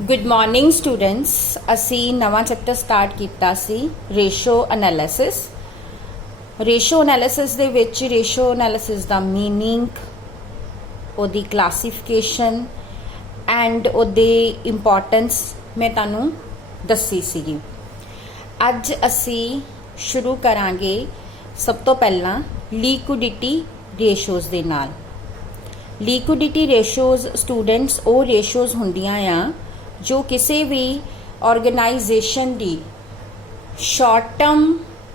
Good morning students. असी नवा chapter start किया सी रेशो एनालिसिस। रेशो एनालिसिस दे विच रेशो एनालिसिस दा मीनिंग, ओदी क्लासिफिकेशन एंड ओदे इंपॉर्टेंस मैं तुहानू दसी सी। अज असी शुरू करांगे सब तो पहला लिक्विडिटी रेशोज़ दे नाल। लिक्विडिटी रेशोज़ स्टूडेंट्स वो रेशोज़ हुंदियां आ जो किसी भी ऑर्गेनाइजेशन की शॉर्ट टर्म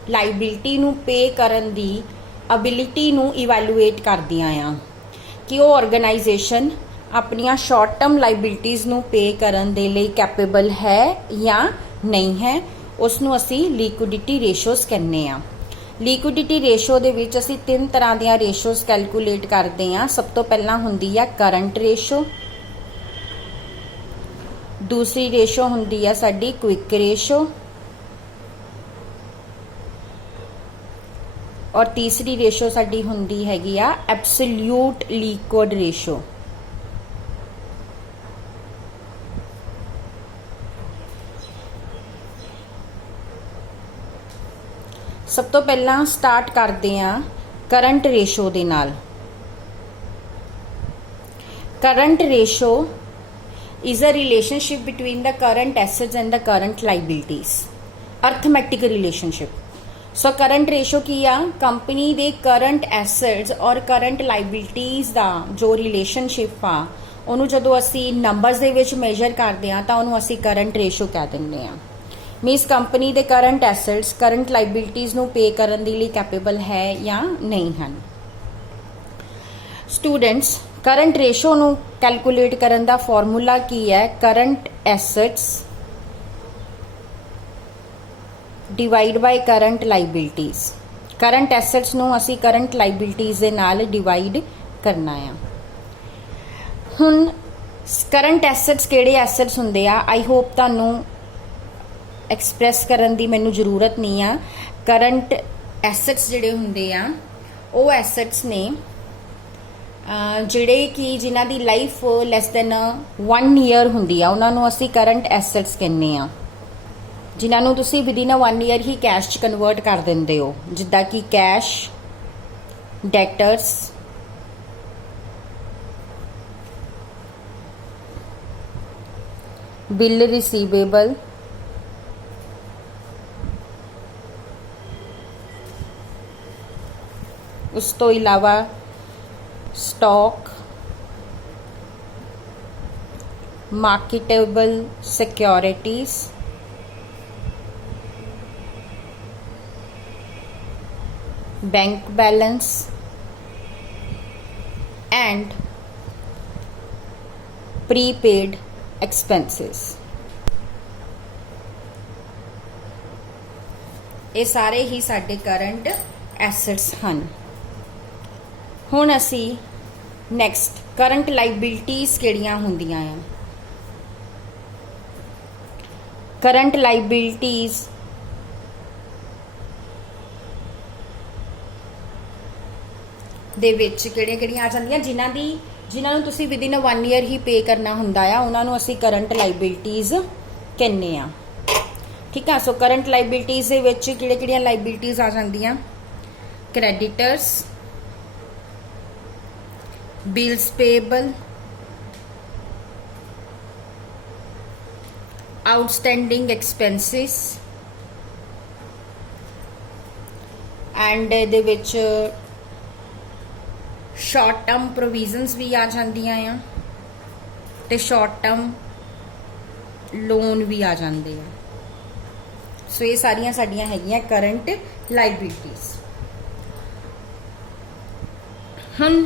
लाइबिलिटी नू पे करन दी अबिलिटी नू इवैलूएट करदियां आ कि वो ऑर्गेनाइजेशन अपनियां शॉर्ट टर्म लाइबिलिटीज़ नू पे करन दे लई कैपेबल है या नहीं है। उसनू असी लिक्विडिटी रेशोज़ कहने आ। लिक्विडिटी रेशो दे विच असी तीन तरह दियां रेशोज़ कैलकुलेट करते हैं। सब तो पहला हुंदी आ करंट रेशो, दूसरी रेशो हुंदी आ साडी क्विक रेशो और तीसरी रेशो साडी हुंदी हैगी आ एब्सोल्यूट लिक्विड रेशो। सब तो पहला स्टार्ट करते हैं करंट रेशो दे नाल। Current ratio is a relationship between the current assets and the current liabilities, arithmetic relationship. So current ratio की आ कंपनी दे current assets और current liabilities ਦਾ जो relationship ਆ ਉਹਨੂੰ ਜਦੋਂ ਅਸੀਂ numbers ਦੇ ਵਿੱਚ measure ਕਰਦੇ ਆ ਤਾਂ ਉਹਨੂੰ ਅਸੀਂ current ratio ਕਹਿ ਦਿੰਦੇ ਆ। मीन्स कंपनी दे current assets current liabilities ਨੂੰ pay ਕਰਨ ਦੇ ਲਈ capable ਹੈ ਜਾਂ नहीं ਹਨ। स्टूडेंट्स करंट रेशो नू कैलकुलेट करन दा फॉर्मूला की है current assets divide by current liabilities. Current assets नू असी करंट लाइबिलिटीज़ दे नाल डिवाइड करना है। हुण करंट एसेट्स किहड़े एसेट्स हुंदे आ आई होप तुहानू एक्सप्रैस करन दी मैनू जरूरत नहीं आ। करंट एसेट्स जिहड़े हुंदे आ वो एसेट्स ने ਜਿਹੜੇ कि जिन्हां दी लाइफ लैस दैन 1 ईयर हुंदी आ उन्हां नूं असीं करंट एसेट्स कहने आ। जिन्हां नूं तुसीं विदिन 1 ईयर ही कैश च कन्वर्ट कर दिंदे हो, जिद्दां कि कैश, डेटर्स, बिल रिसीवेबल, उस तो इलावा stock, marketable securities, bank balance and prepaid expenses. ये सारे ही साडे करंट एसेट्स हन। हुण असी नैक्सट करंट लाइबिलिटीज़ किहड़ियां हुंदियां आ। करंट लाइबिलिटीज़ दे विच किहड़ियां आ जांदियां जिन्हां नूं तुसीं विदिन 1 ईयर ही पे करना हुंदा आ उन्हां नूं असीं करंट लाइबिलिटीज़ कहने आ। ठीक है। सो करंट लाइबिलिटीज़ दे विच किहड़ियां लाइबिलिटीज़ आ जांदियां creditors, bills payable, outstanding expenses and they which short term provisions भी आ जांदियां आ ते शॉर्ट टर्म लोन भी आ जांदे आ। सो ये सारियां साडियां हैगियां करंट लाइबिलिटीज़। हुण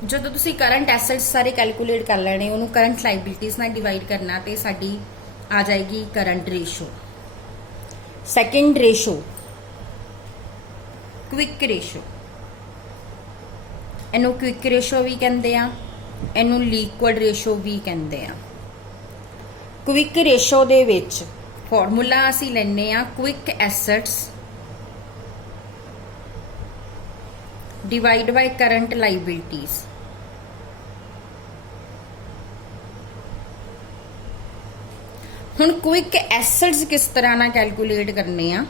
ਜਦੋਂ ਤੁਸੀਂ करंट एसेट्स सारे कैलकुलेट कर लेने उन्होंने करंट लाइबिलिटीज़ नाल डिवाइड करना तो साडी आ जाएगी current ratio. Second ratio quick ratio, इनू क्विक रेशो भी कहते हैं, इनू लिक्विड रेशो भी कहते हैं। क्विक रेशो दे विच फॉर्मूला असी लैने आ quick assets divide by current liabilities. हुण क्विक एसेट्स किस तरह ना कैलकुलेट करने आ।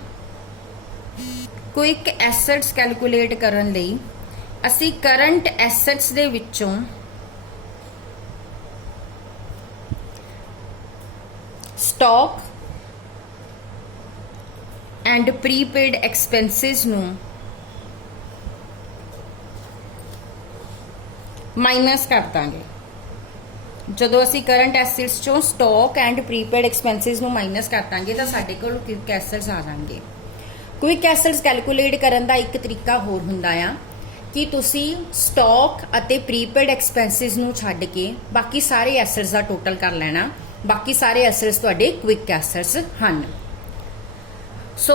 क्विक एसेट्स कैलकुलेट करन लई असी करंट एसेट्स दे विचों स्टॉक एंड प्रीपेड एक्सपेंसिस नूं माइनस कर देंगे। जदों असी करंट एसेट्स चों स्टॉक एंड प्रीपेड एक्सपेंसिस नूं माइनस कर देंगे तो साडे कोल क्विक एसेट्स आ जाएंगे। क्विक एसेट्स कैलकुलेट करन दा एक तरीका होर हुंदा आ कि तुसी स्टॉक अते प्रीपेड एक्सपेंसिस नूं छड्ड के बाकी सारे एसेट्स दा टोटल कर लेना। बाकी सारे एसेट्स तुहाडे क्विक एसेट्स हन। सो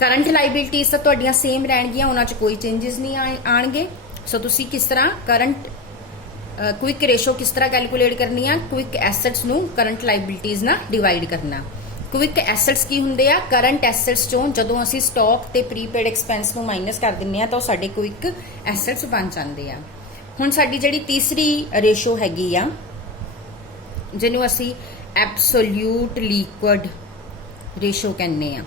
करंट लाइबिलिटीज तो तुहाडियां सेम रहणगियां, उन्हां च कोई चेंजिस नहीं आणगे। सो तुसी किस तरह करंट क्विक रेशो किस तरह कैलकुलेट करनी है, क्विक एसेट्स नूं करंट लाइबिलिटीज नाल डिवाइड करना। क्विक एसेट्स की हुंदे आ, करंट एसेट्स चों जदों असी स्टॉक ते प्रीपेड एक्सपेंस नूं माइनस कर दिंने आ तो साडे क्विक एसेट्स बन जांदे आ। हुण साडी जिहड़ी तीसरी रेशो हैगी आ जिहनूं असी एब्सोल्यूट लिक्विड रेशो कहने आ।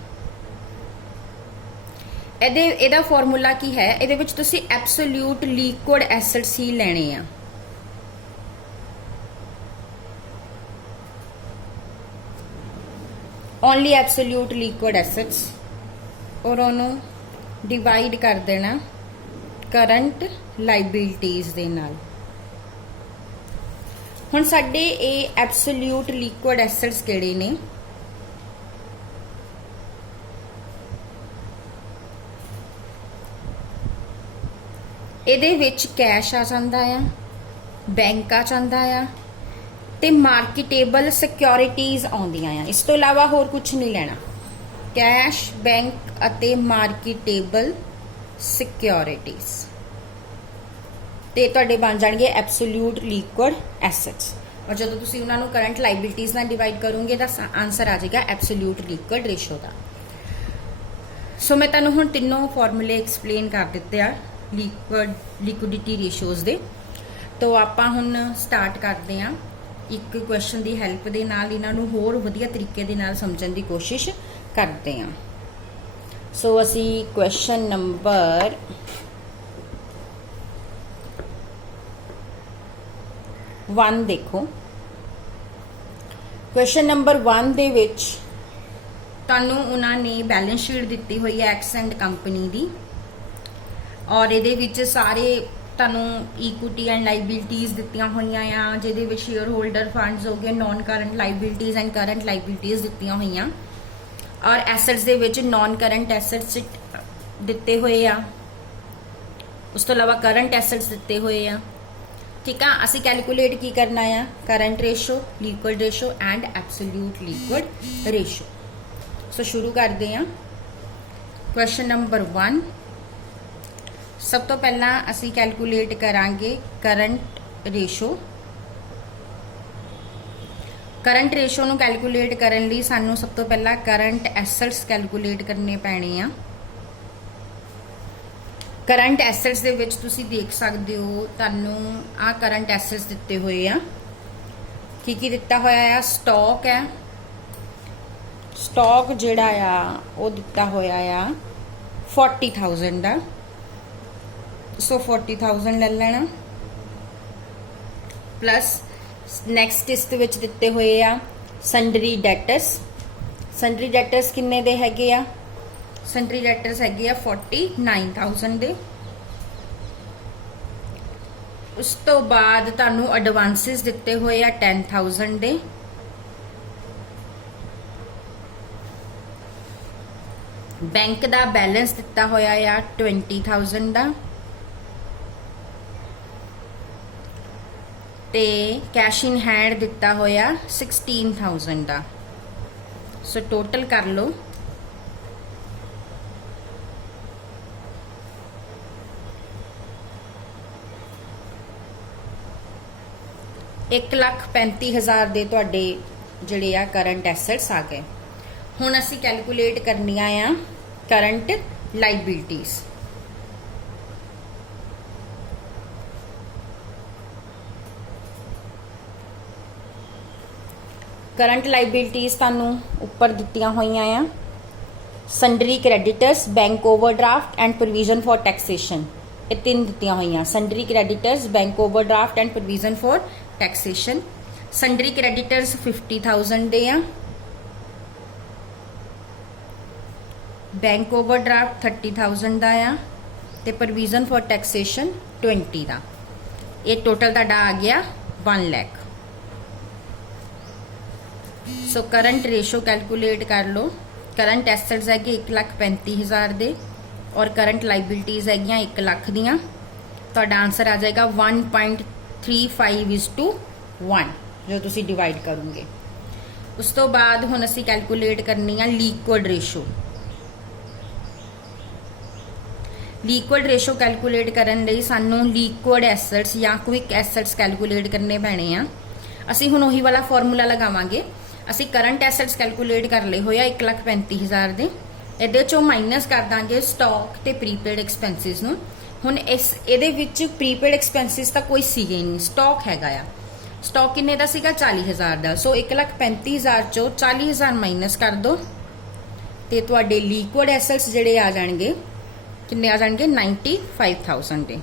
ਇਹਦਾ ਫਾਰਮੂਲਾ ਕੀ ਹੈ, ਇਹਦੇ ਵਿੱਚ ਤੁਸੀਂ ਐਬਸੋਲੂਟ ਲਿਕੁਇਡ ਐਸਿਡਸ ਹੀ ਲੈਣੇ ਆ। ਓਨਲੀ ਐਬਸੋਲੂਟ ਲਿਕੁਇਡ ਐਸਿਡਸ ਔਰ ਉਹਨੂੰ ਡਿਵਾਈਡ ਕਰ ਦੇਣਾ ਕਰੰਟ ਲਾਇਬਿਲਿਟੀਜ਼ ਦੇ ਨਾਲ। ਹੁਣ ਸਾਡੇ ਇਹ ਐਬਸੋਲੂਟ ਲਿਕੁਇਡ ਐਸਿਡਸ ਕਿਹੜੇ ਨੇ? ਇਹਦੇ ਵਿੱਚ ਕੈਸ਼ ਆ ਜਾਂਦਾ ਆ, ਬੈਂਕ ਆ ਜਾਂਦਾ ਆ ਤੇ ਮਾਰਕੀਟੇਬਲ ਸਿਕਿਉਰਿਟੀਜ਼ ਆਉਂਦੀਆਂ ਆ। ਇਸ ਤੋਂ ਇਲਾਵਾ ਹੋਰ ਕੁਝ ਨਹੀਂ ਲੈਣਾ। ਕੈਸ਼, ਬੈਂਕ ਅਤੇ ਮਾਰਕੀਟੇਬਲ ਸਿਕਿਉਰਿਟੀਜ਼ ਤੇ ਤੁਹਾਡੇ ਬਣ ਜਾਣਗੇ ਐਬਸੋਲੂਟ ਲਿਕੁਇਡ ਐਸਿਡਸ। ਔਰ ਜਦੋਂ ਤੁਸੀਂ ਉਹਨਾਂ ਨੂੰ ਕਰੰਟ ਲਾਇਬਿਲਿਟੀਜ਼ ਨਾਲ ਡਿਵਾਈਡ ਕਰੋਗੇ ਤਾਂ ਆਨਸਰ ਆ ਜਾਏਗਾ ਐਬਸੋਲੂਟ ਲਿਕੁਇਡ ਰੇਸ਼ੋ ਦਾ। ਸੋ ਮੈਂ ਤੁਹਾਨੂੰ ਹੁਣ ਤਿੰਨੋਂ ਫਾਰਮੂਲੇ ਐਕਸਪਲੇਨ ਕਰ ਦਿੱਤੇ ਆ ਲਿਕੁਇਡਿਟੀ ਰੇਸ਼ੋਜ਼ ਦੇ। तो ਆਪਾਂ ਹੁਣ ਸਟਾਰਟ ਕਰਦੇ ਹਾਂ ਇੱਕ ਕੁਐਸਚਨ ਦੀ ਹੈਲਪ ਦੇ ਨਾਲ ਇਹਨਾਂ ਨੂੰ ਹੋਰ ਵਧੀਆ ਤਰੀਕੇ ਦੇ ਨਾਲ ਸਮਝਣ ਦੀ ਕੋਸ਼ਿਸ਼ ਕਰਦੇ ਹਾਂ। ਸੋ ਅਸੀਂ ਕੁਐਸਚਨ ਨੰਬਰ 1 ਦੇਖੋ। ਕੁਐਸਚਨ ਨੰਬਰ 1 ਦੇ ਵਿੱਚ ਤੁਹਾਨੂੰ ਉਹਨਾਂ ਨੇ ਬੈਲੈਂਸ ਸ਼ੀਟ ਦਿੱਤੀ ਹੋਈ ਹੈ ਐਕਸ ਐਂਡ ਕੰਪਨੀ ਦੀ और ये सारे तू इक्विटी एंड लाइबिलिटीज़ दित्तियां हुई आ जिहदे शेयर होल्डर फंड्स हो गए, non current liabilities and current liabilities दित्तियां हुई आ और assets they which non current assets दिते हुए आ, उस तो इलावा करंट एसेट्स दिते हुए आ। ठीक है, असी कैलकुलेट की करना है current ratio, liquid ratio and absolute liquid ratio. So शुरू करते हैं क्वेश्चन नंबर 1। सब तो पहला असी कैलकुलेट करांगे करंट रेशो। करंट रेशो नूं कैलकुलेट करन लई सानू सब तो पहला करंट एसेट्स कैलकुलेट करने पैणे आ। करंट एसेट्स दे विच तुसी देख सकदे हो तुहानू आ करंट एसेट्स दिते हुए आ। की दिता होया आ? स्टॉक है, स्टॉक जिहड़ा आ वो दिता होया आ 40,000 दा। सो 40,000 ले लेना प्लस नैक्सट इसदे विच दिते हुए आ संडरी डेटर्स। संडरी डेटर्स किन्ने दे हैगे आ? संडरी डेटर्स हैगे आ 49,000 दे। उस तो बाद तुहानू एडवांसिस दिते हुए आ 10,000 दे। बैंक दा बैलेंस दिता होया आ 20,000 दा ते कैश इन हैंड दिता होया 16,000 दा। सो टोटल कर लो $1,35,000 दे तुहाडे जिहड़े आ करंट एसेट्स आ गए। हुण असी कैलकुलेट करनियां आ करंट लाइबिलिटीज़। करंट लाइबिलिटीज़ तुहानू उपर दित्तियां होईयां आ। Sundry creditors, bank overdraft and provision for taxation, ये 3 दित्तियां होईयां। Sundry creditors, bank overdraft and provision for taxation. Sundry creditors 50,000 दे आ, बैंक ओवरड्राफ्ट 30,000 का आ, ते प्रोविजन फॉर टैक्सेशन 20 का। ये टोटल तुहाडा आ गया 1 lakh. So current ratio calculate कर लो। करंट एसट्स है 1,35,000 दे और करंट लाइबिलिटीज़ है 1 लाख दियाँ। तुहाडा आंसर आ जाएगा 1.35:1 जो तुसी डिवाइड करोगे। उस तो बाद हुण असी कैलकुलेट करनी है liquid ratio. Liquid ratio calculate करन लई सानू लिक्विड एसट्स या क्विक एसट्स कैलकुलेट करने पैने आ। असी हुण ओही वाला फॉर्मूला लगावांगे। असी करंट एसट्स कैलकुलेट कर लए होया 1,35,000 दे, इहदे चों माइनस कर दांगे स्टॉक ते प्रीपेड एक्सपेंसिस नूं। हुण इस इहदे विच प्रीपेड एक्सपेंसिस तां कोई सीगे ही नहीं, स्टॉक हैगा आ। स्टॉक किन्ने दा सीगा 40,000 दा। सो 1,35,000 चों 40,000 माइनस कर दो ते तुहाडे लिक्विड एसट्स जिहड़े आ जाणगे किन्ने आ जाणगे 95,000 दे।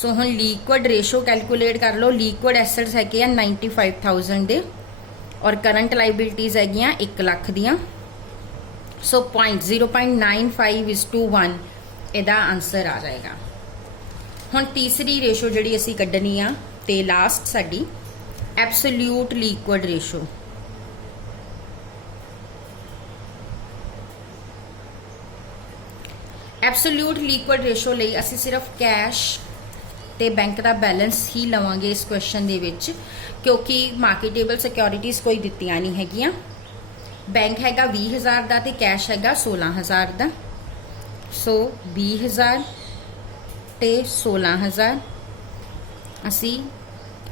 सो हुण लिक्विड रेशो कैलकुलेट कर लो। लिक्विड एसट्स है 95,000 दे और करंट लाइबिलिटीज़ है 1 लाख दियाँ। सो 0.95:1 इहदा आंसर आ जाएगा। हुण तीसरी रेशो जिहड़ी असी कड्ढनी आ ते लास्ट साडी absolute liquid ratio. Absolute liquid ratio लई असी सिर्फ कैश ते बैंक का बैलेंस ही लवांगे इस क्वेश्चन दे विच, क्योंकि मार्केटेबल सिक्योरिटीज़ कोई दित्तियां नहीं हैगियां। बैंक हैगा 20,000 का ते कैश हैगा 16,000 का। सो 20,000 ते 16,000 असी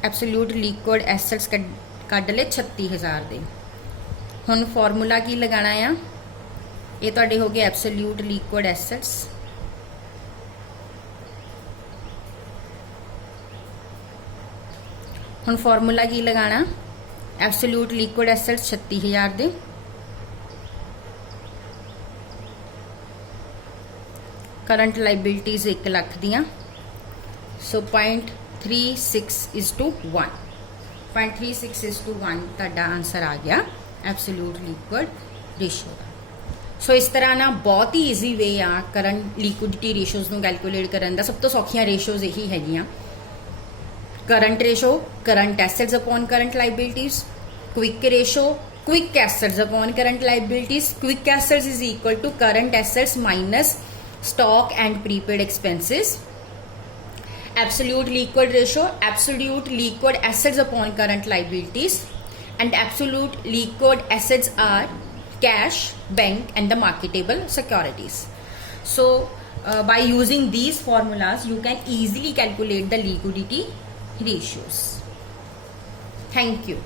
एब्सोल्यूट लिक्विड एसट्स कढ ले 36,000 दे। हुण फॉर्मूला की लगाना आ, ये तुहाडे हो गए एब्सोल्यूट लिक्विड एसट्स। हुण फॉर्मूला की लगाना, एब्सोल्यूट लिक्विड एसट्स 36,000 दे, करंट लाइबिलिटीज़ 1 लाख दियाँ। सो 0.36:1 0.36:1 तुहाडा आंसर आ गया एब्सोल्यूट लिक्विड रेशो का। सो इस तरह ना बहुत ही ईजी वे आ करंट लिक्विडिटी रेशोज़ नूं कैलकुलेट करन दा। सब तो सौखियां रेशोज़ यही हैगियां। Current ratio current assets upon current liabilities, quick ratio quick assets upon current liabilities. Quick assets is equal to current assets minus stock and prepaid expenses. Absolute liquid ratio, absolute liquid assets upon current liabilities, and absolute liquid assets are cash, bank, and the marketable securities. So by using these formulas you can easily calculate the liquidity ratios. Thank you.